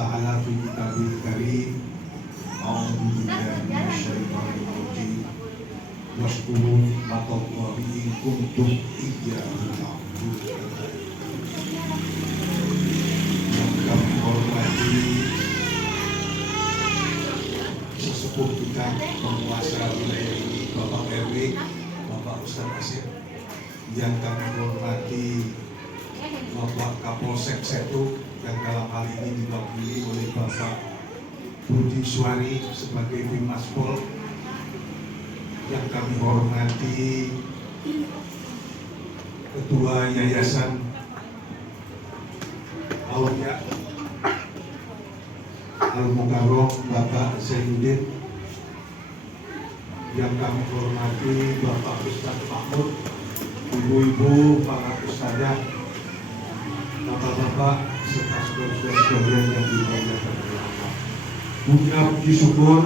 ta'ala fi kitabil karim. A'udzu billahi minasyaitonir rajim. Washkuru ni'matallahi in kuntum iyyahu ta'budun. Yang kami hormati sesepuh kita, penguasa wilayah ini, Bapak RW, Bapak Ustadz Asif. Yang kami hormati Bapak Kapolsek Setu, yang dalam hal ini diwakili oleh Bapak Budi Suwari sebagai Bimas Pol. Yang kami hormati Ketua Yayasan Aulia Al-Mukarrom Bapak Zainuddin. Yang kami hormati Bapak Ustadz Mahmud, ibu-ibu, para ustadzah, bapak-bapak, serta saudara-saudara yang dimuliakan Allah. Punya puji syukur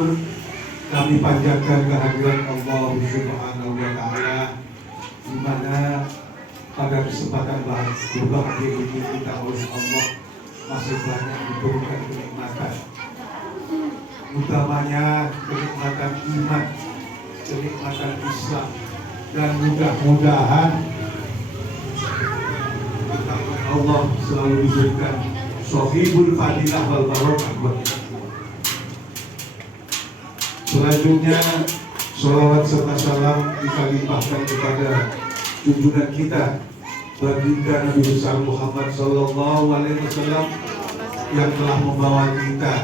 kami panjatkan kehadiran Allah Subhanahu wa Ta'ala, di mana pada kesempatan berbahagia ini kita oleh Allah masih banyak diberikan kenikmatan, utamanya kenikmatan iman, kenikmatan Islam, dan mudah-mudahan Allah selalu diberikan sohibul fadilah wal barokah buat kita. Selanjutnya, sholawat serta salam kita limpahkan kepada junjungan kita, baginda Nabi besar Muhammad Sallallahu Alaihi Wasallam, yang telah membawa kita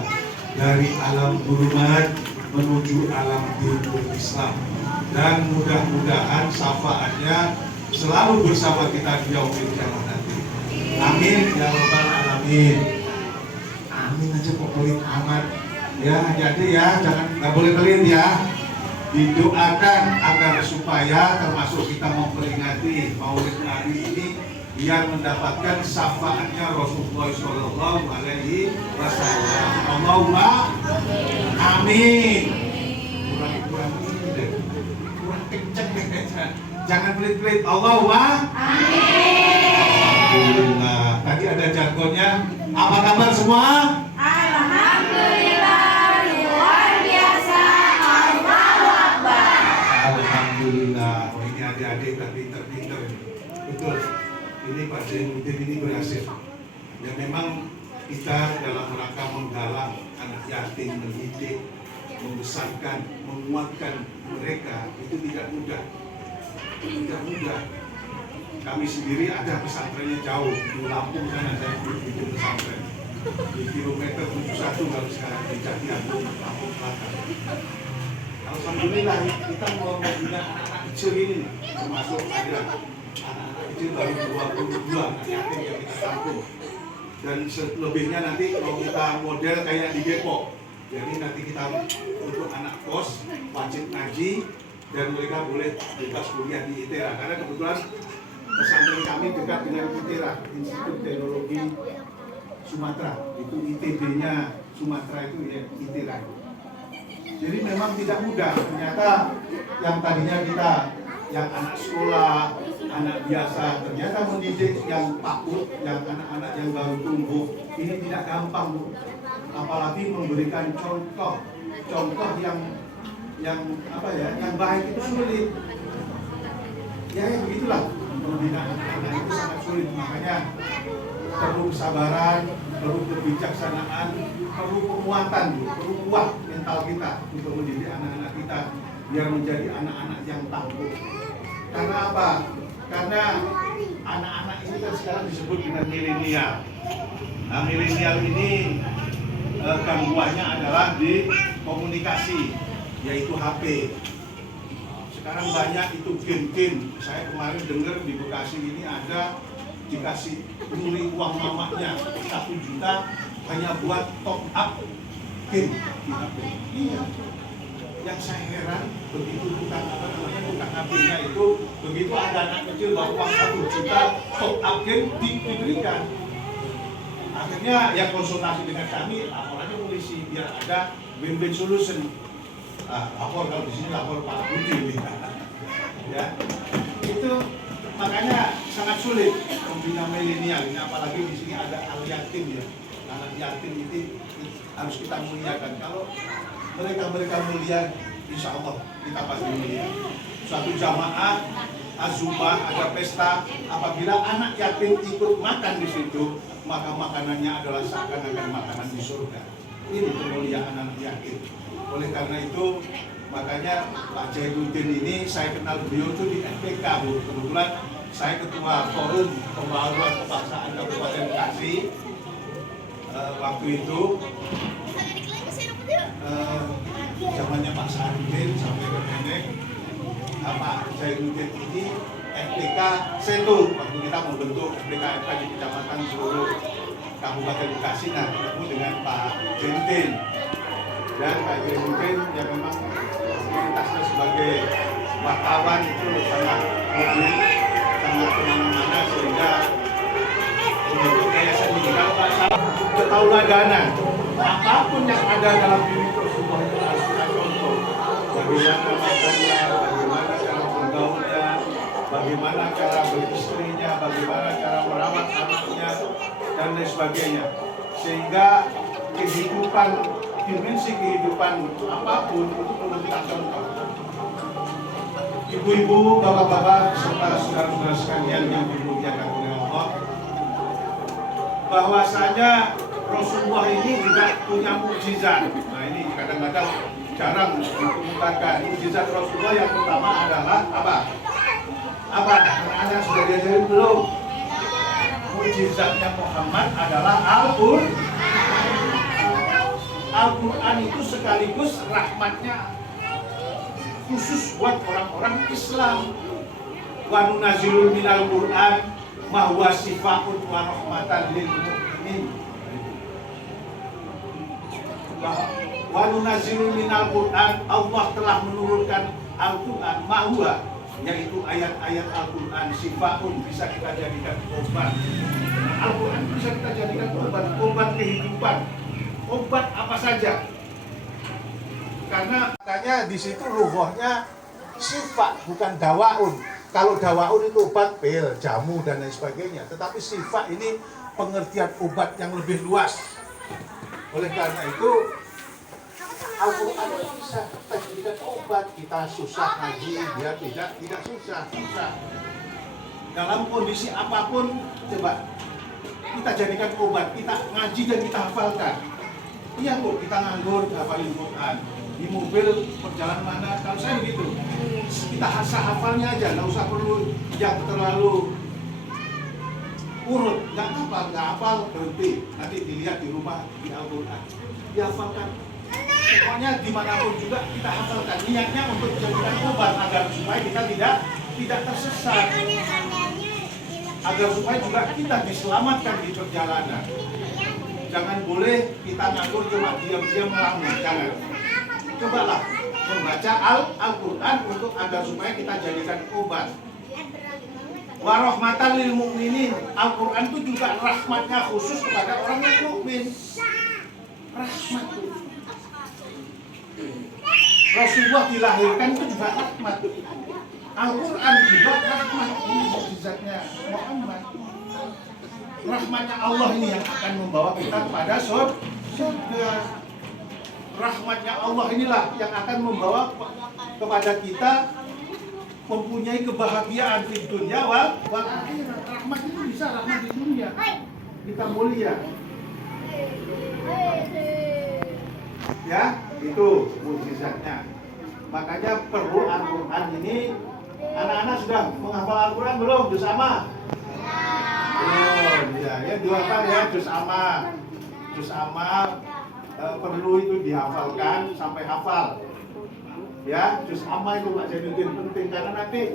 dari alam zulumat menuju alam ilmu Islam, dan mudah-mudahan syafaatnya selalu bersama kita di yaumil kiamat nanti. Amin ya rabbal alamin. Amin aja kok pelit amat. Ya, jadi ya jangan, nggak boleh pelit ya. Didoakan agar supaya termasuk kita memperingati Maulid Nabi ini biar mendapatkan syafaatnya Rasulullah Shallallahu Alaihi Wasallam. Allahumma amin. Kurang ini deh, kurang kenceng deh. Jangan pelit-pelit. Allahumma amin. Alhamdulillah. Tadi ada jargonnya. Apa kabar semua? Alhamdulillah, luar biasa. Allahu Akbar. Alhamdulillah. Oh, ini adik-adik tapi pinter-pinter. Betul. Ini Pak Zainuddin ini berhasil. Ya memang kita dalam rangka menggalang anak yatim, mendidik, membesarkan, menguatkan mereka itu tidak mudah. Tidak mudah. Kami sendiri ada pesantrennya jauh di Lampung sana, saya bikin pesantren di kilometer 71 kalau sekarang di Jati Agung, Lampung Selatan. Alhamdulillah kita mau membina anak-anak kecil ini, termasuk ada anak-anak kecil baru 22 anak yatim yang kita tampung. Dan selebihnya nanti kalau kita model kayak di Depok, jadi nanti kita untuk anak kos wajib ngaji dan mereka boleh bebas kuliah di ITERA, karena kebetulan pesantren kami dekat dengan ITERA, Institut Teknologi Sumatera, itu ITB-nya Sumatera itu ya ITERA. Jadi memang tidak mudah. Ternyata yang tadinya kita yang anak sekolah, anak biasa, ternyata mendidik yang takut, yang anak-anak yang baru tumbuh ini tidak gampang, Bu. Apalagi memberikan contoh yang apa ya, yang baik itu sulit. Ya begitulah. Membina anak-anak itu sangat sulit, makanya perlu kesabaran, perlu kebijaksanaan, perlu penguatan, perlu kuat mental kita untuk mendidik anak-anak kita biar menjadi anak-anak yang tangguh. Karena apa? Karena anak-anak ini kan sekarang disebut dengan milenial. Nah, milenial ini gangguannya adalah di komunikasi, yaitu HP. Sekarang banyak itu game-game. Saya kemarin dengar di Bekasi ini ada dikasih nyuri uang mamanya 1 juta hanya buat top up game di HP. Iya. Yang saya heran begitu bukan HP-nya itu, begitu ada anak kecil bawa uang 1 juta top up game diberikan. Akhirnya yang konsultasi dengan kami, laporannya polisi biar ada win-win solution. Lapor kalau di sini lapor Pak Budi, ya itu makanya sangat sulit membina milenial ini, apalagi di sini ada al yatim ya, anak yatim itu harus kita muliakan. Kalau mereka mulia, insya Allah kita pasti mulia. Suatu jamaah azumah, ada pesta, apabila anak yatim ikut makan di situ, maka makanannya adalah seakan-akan makanan di surga. Ini kemuliaan anak yatim. Oleh karena itu, makanya Pak Jainuddin ini saya kenal beliau itu di FPK, Bu. Kebetulan saya ketua forum pembaharuan kebangsaan Kabupaten Bekasi. Waktu itu zamannya Pak Saadudin sampai ke Nenek. Pak Jainuddin ini FPK Sendo, waktu kita membentuk FPK di kecamatan seluruh Kabupaten Bekasi, nah ketemu dengan Pak Jainuddin. Dan Pak Jainuddin yang memang aktivitasnya sebagai wartawan itu sangat mumpuni, sangat kemana-mana, sehingga untuk yayasan ini kalau Pak salah ketauladanan apapun yang ada dalam diri Rasulullah itu harus kita contoh. Bagaimana makannya, bagaimana cara bergaulnya, bagaimana cara beristrinya, bagaimana cara merawat anaknya, dan lain sebagainya. Sehingga kehidupan, dimensi kehidupan apapun itu perlu kita contoh. Ibu-ibu, bapak-bapak, serta saudara-saudara sekalian yang dimuliakan oleh Allah, bahwasanya Rasulullah ini juga punya mukjizat. Nah ini kadang-kadang jarang dikemukakan. Mukjizat Rasulullah yang pertama adalah apa? Apa? Anak-anak sudah diajarin belum? Mukjizatnya Muhammad adalah Al-Qur'an. Al-Qur'an itu sekaligus rahmatnya khusus buat orang-orang Islam. Wa nunazzilu minal Qur'an ma huwa shifaa'un wa rahmatan lil mu'minin. Wa nunazzilu minal Qur'an, Allah telah menurunkan Al-Qur'an ma huwa, yaitu ayat-ayat Al-Qur'an shifaa'un, bisa kita jadikan obat. Al-Qur'an bisa kita jadikan obat kehidupan. Obat apa saja? Karena makanya di situ ruhohnya sifat, bukan dawaun. Kalau dawaun itu obat, pil, jamu dan lain sebagainya. Tetapi sifat ini pengertian obat yang lebih luas. Oleh karena itu Al-Quran bisa kita jadikan obat. Kita susah ngaji, dia tidak susah. Dalam kondisi apapun, coba kita jadikan obat. Kita ngaji dan kita hafalkan. Iya Bu, kita nganggur hafalin Quran. Di mobil perjalanan mana, kalau saya begitu, kita hafalnya aja, nggak usah perlu yang terlalu urut. Nggak hafal berhenti, nanti dilihat di rumah di Al-Quran, dihafalkan. Pokoknya dimanapun juga kita hafalkan. Niatnya untuk jadikan obat agar supaya kita tidak tersesat, agar supaya juga kita diselamatkan di perjalanan. Jangan boleh kita nganggur cuma diam-diam ngelamun, jangan. Cobalah membaca Al-Quran untuk agar supaya kita jadikan obat. Warahmatan lil mu'minin. Al-Quran itu juga rahmatnya khusus kepada orang yang mukmin. Rahmat. Rasulullah dilahirkan itu juga rahmat. Al-Quran juga rahmat. Ini mukjizatnya Muhammad. Rahmatnya Allah ini yang akan membawa kita kepada surga. Rahmatnya Allah inilah yang akan membawa kepada kita mempunyai kebahagiaan di dunia wal akhirat. Rahmat itu bisa rahmat di dunia, kita mulia. Ya, itu mukjizatnya. Makanya perlu Al-Quran ini. Anak-anak sudah menghafal Al-Quran belum? Juz amma? Belum, ya dihafal ya juz amma. Juz amma perlu itu dihafalkan sampai hafal. Ya, juz amma itu Pak Jainuddin penting, karena nanti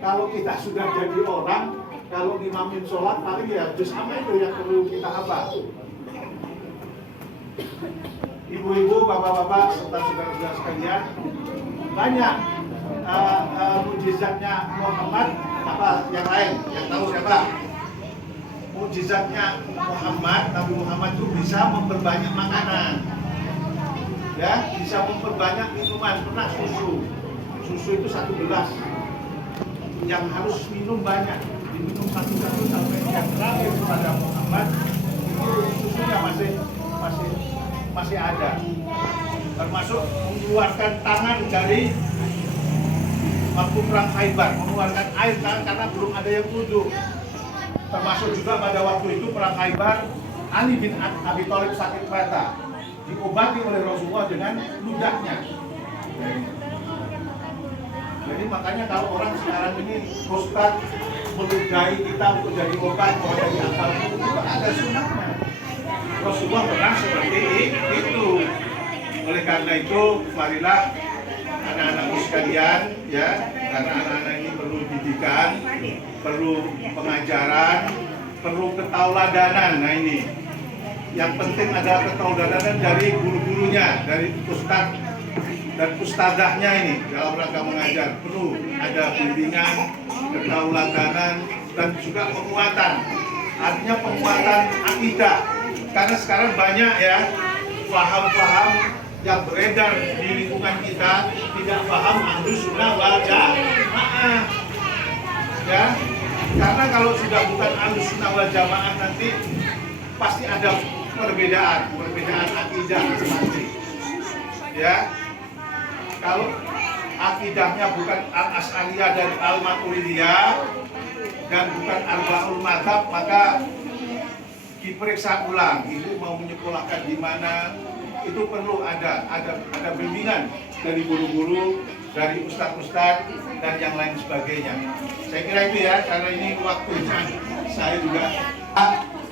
kalau kita sudah jadi orang, kalau imamin sholat paling ya juz amma itu yang perlu kita hafal. Ibu-ibu, bapak-bapak, serta saudara-saudara sekalian, banyak mukjizatnya Muhammad. Apa yang lain? Yang tahu siapa? Mukjizatnya Muhammad, Nabi Muhammad itu bisa memperbanyak makanan, ya, bisa memperbanyak minuman. Pernah susu itu 1 gelas yang harus minum banyak, diminum 1 sampai yang terakhir kepada Muhammad itu susu ilmunya masih ada. Termasuk mengeluarkan tangan dari waktu perang Khaybar, mengeluarkan air tangan karena belum ada yang wudu. Termasuk juga pada waktu itu perang Khaybar, Ali bin Abi Thalib sakit mata, diobati oleh Rasulullah dengan ludahnya. Jadi makanya kalau orang sekarang ini Ustaz meludahi kita untuk jadi obat, mau jadi akal, itu ada sunnahnya. Rasulullah pernah seperti itu. Oleh karena itu, marilah anak-anakku sekalian, ya, karena anak-anak ini perlu didikan, perlu pengajaran, perlu ketauladanan. Nah ini, yang penting adalah ketauladanan dari guru-gurunya, dari ustaz dan ustadzahnya ini dalam rangka mengajar. Perlu ada bimbingan, ketauladanan, dan juga penguatan. Artinya penguatan akidah. Karena sekarang banyak ya paham-paham yang beredar di lingkungan kita tidak paham Ahlus Sunnah wal Jamaah. Ya, karena kalau sudah bukan Ahlus Sunnah wal Jamaah nanti pasti ada perbedaan akidah masing-masing. Ya, kalau akidahnya bukan Al-Asy'ariyah dan Al-Maturidiyah dan bukan Arba'ul Madzhab, maka diperiksa ulang. Ibu mau menyekolahkan di mana? Itu perlu ada bimbingan dari guru-guru, dari ustadz-ustadz dan yang lain sebagainya. Saya kira itu ya, karena ini waktunya saya juga.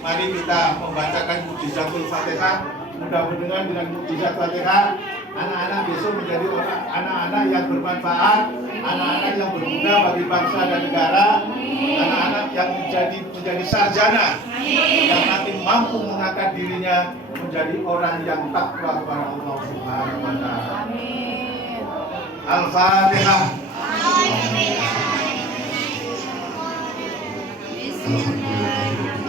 Mari kita membacakan Mukjizatul Fatihah. Mudah-mudahan dengan Mukjizat Fatihah, anak-anak besok menjadi orang anak-anak yang bermanfaat, anak-anak yang berguna bagi bangsa dan negara, anak-anak yang menjadi sarjana, yang nanti mampu mengangkat dirinya menjadi orang yang takwa kepada Allah Subhanahu wa Ta'ala. Al-Fatihah. Alhamdulillah.